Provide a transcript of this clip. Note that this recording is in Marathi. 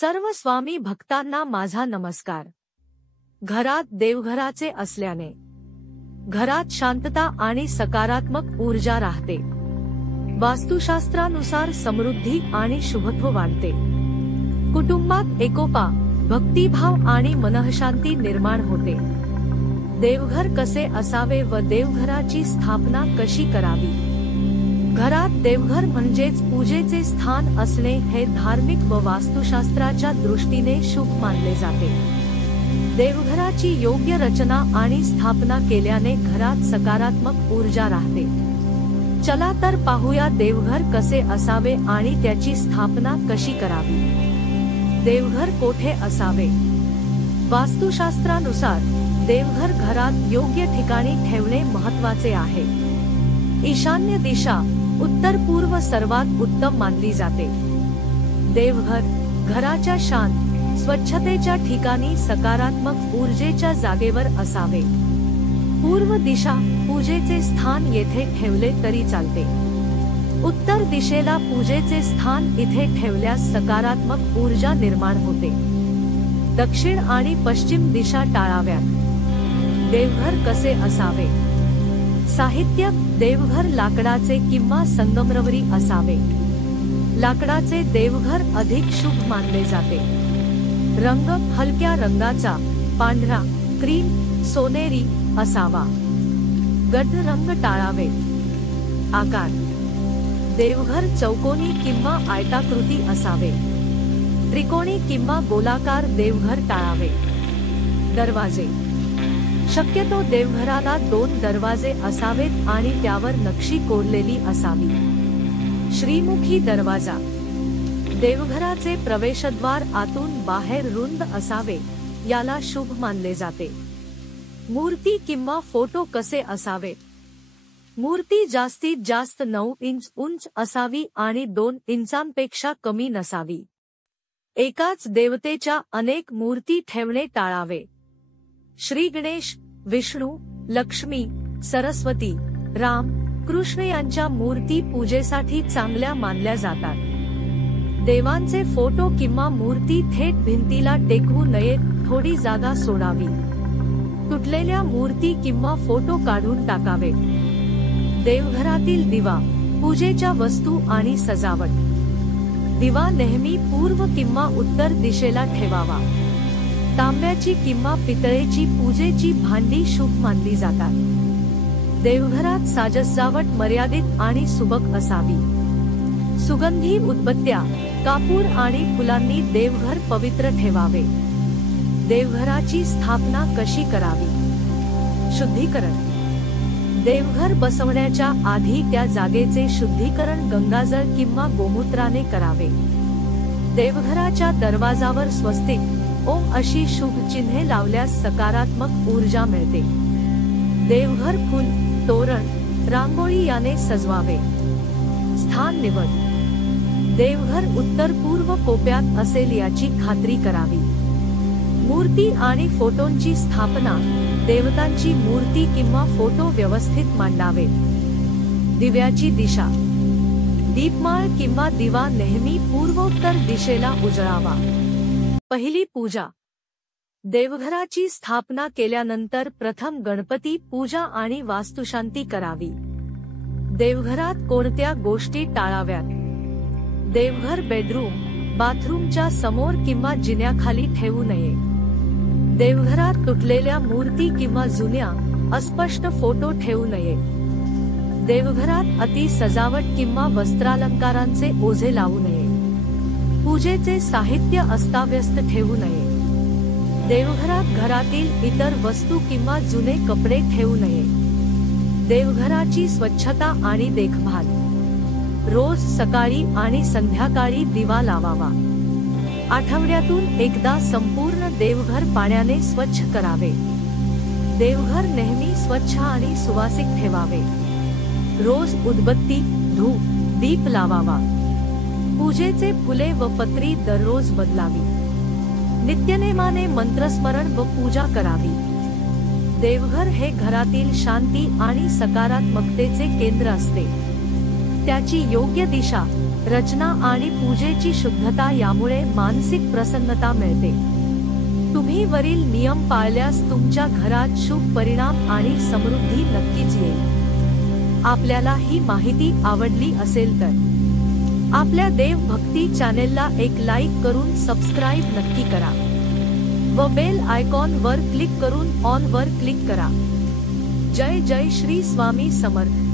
सर्व स्वामी भक्तांना माझा नमस्कार। घरात देवघराचे असल्याने घरात शांतता आणि सकारात्मक ऊर्जा राहते। वास्तुशास्त्रानुसार समृद्धी आणि शुभत्व वाढते। कुटुंबात एकोपा, भक्तिभाव आणि मनःशांती निर्माण होते। देवघर कसे असावे व देवघराची स्थापना कशी करावी। घरात देवघर म्हणजेच पूजेचे स्थान असणे हे धार्मिक व वास्तुशास्त्राच्या दृष्टीने शुभ मानले जाते। देवघराची योग्य रचना आणि स्थापना केल्याने घरात सकारात्मक ऊर्जा राहते। चला तर पाहूया देवघर कसे असावे आणि त्याची स्थापना कशी करावी। देवघर कोठे असावे। वास्तुशास्त्रानुसार देवघर घरात योग्य ठिकाणी ठेवणे महत्त्वाचे आहे। ईशान्य दिशा उत्तर पूर्व सर्वात उत्तम मानली जाते। देवघर घराच्या शांत स्वच्छतेच्या ठिकाणी सकारात्मक ऊर्जेच्या जागेवर असावे। पूर्व दिशा पूजेचे स्थान येथे ठेवले तरी चालते। उत्तर दिशेला पूजेचे स्थान इथे ठेवल्यास सकारात्मक ऊर्जा निर्माण होते। दक्षिण आणि पश्चिम दिशा टाळाव्यात। देवघर कसे असावे। साहित्य देवघर लाकडाचे किंवा संगमरवरी असावे। लाकडाचे देवघर अधिक शुभ मानले जाते। रंग हलक्या रंगाचा पांढरा, क्रीम, सोनेरी असावा। गडद रंग टाळावे। आकार देवघर चौकोनी किंवा आयताकृती असावे। त्रिकोणी किंवा गोलाकार देवघर टाळावे। दरवाजे शक्यतो देवघराला 2 दरवाजे असावेत आणि त्यावर नक्षी कोरलेली असावी। श्रीमुखी दरवाजा देवघराचे प्रवेशद्वार आतून बाहेर रुंद असावे, याला शुभ मानले जाते। मूर्ती किंवा फोटो कसे असावे। मूर्ती जास्तीत जास्त 9 इंच उंच असावी आणि 2 इंचांपेक्षा कमी नसावी। एकाच देवतेच्या अनेक मूर्ती ठेवणे टाळावे। श्री गणेश, विष्णू, लक्ष्मी, सरस्वती, राम, कृष्ण यांच्या मूर्ती पूजेसाठी चांगल्या मानल्या जातात। देवांचे फोटो किंवा मूर्ती थेट भिंतीला टेकवू नयेत, थोडी जागा सोडावी। तुटलेल्या मूर्ती किंवा फोटो काढून टाकावे। देवघरातील दिवा पूजेच्या वस्तू आणि सजावट। दिवा नेहमी पूर्व किंवा उत्तर दिशेला ठेवावा। तांब्याची किंवा पितळेची पूजेची भांडी शुभ मानली जातात। देवघरात साजसजावट मर्यादित आणि सुबक असावी। सुगंधी उदबत्त्या, कापूर आणि फुलांनी देवघर पवित्र ठेवावे। देवघराची स्थापना कशी करावी। शुद्धीकरण देवघर बसवण्याच्या आधी त्या जागेचे शुद्धीकरण गंगाजळ किंवा गोमूत्राने करावे। देवघराच्या दरवाजावर स्वस्तिक, ओम अशी शुभ चिन्हे लावल्यास सकारात्मक ऊर्जा मिळते। देवघर फूल, तोरण, रांगोळी याने सजवावे। स्थान निवड देवघर उत्तर पूर्व कोपऱ्यात असेल याची खात्री करावी। मूर्ती आणि फोटोंची स्थापना देवतांची मूर्ती किंवा फोटो व्यवस्थित मांडावे। दिव्याची दिशा दीपमाळ किंवा दिवा नेहमी पूर्वोत्तर दिशेला उजळावा। पहिली पूजा देवघराची स्थापना केल्यानंतर प्रथम गणपती पूजा आणि वास्तुशांती करावी। देवघरात कोणत्या गोष्टी टाळाव्यात। देवघर बेडरूम, बाथरूमच्या समोर किंवा जिन्याखाली ठेवू नये। देवघरात तुटलेल्या मूर्ती किंवा जुन्या, अस्पष्ट फोटो ठेवू नये। देवघरात अति सजावट किंवा वस्त्रालंकारांचे ओझे लावू नये। पूजेचे साहित्य अस्ताव्यस्त ठेवू नये। देवघरात घरातील इतर वस्तू किंवा जुने कपडे ठेवू नये। देवघराची स्वच्छता आणि देखभाल रोज सकाळी आणि संध्याकाळी दिवा लावावा। आठवड्यातून एकदा संपूर्ण देवघर पाण्याने स्वच्छ करावे। देवघर नेहमी स्वच्छ आणि सुवासिक ठेवावे। रोज उदबत्ती, धूप, दीप लावावा। पूजेचे फुले व पत्री दररोज बदलावी। नित्यनेमाने मंत्रस्मरण व पूजा करावी। देवघर हे घरातील शांती आणि सकारात्मकतेचे केंद्र असते। त्याची योग्य दिशा, रचना आणि पूजेची शुद्धता यामुळे मानसिक प्रसन्नता मिळते. तुम्ही वरील नियम पाळल्यास तुमच्या घरात शुभ परिणाम आणि समृद्धी नक्कीच येईल. आपल्याला ही माहिती आवडली असेल तर आपल्या देवभक्ती चॅनेलला एक लाईक करून सबस्क्राईब नक्की करा व बेल आयकॉन वर क्लिक करून ऑन वर क्लिक करा. जय जय श्री स्वामी समर्थ.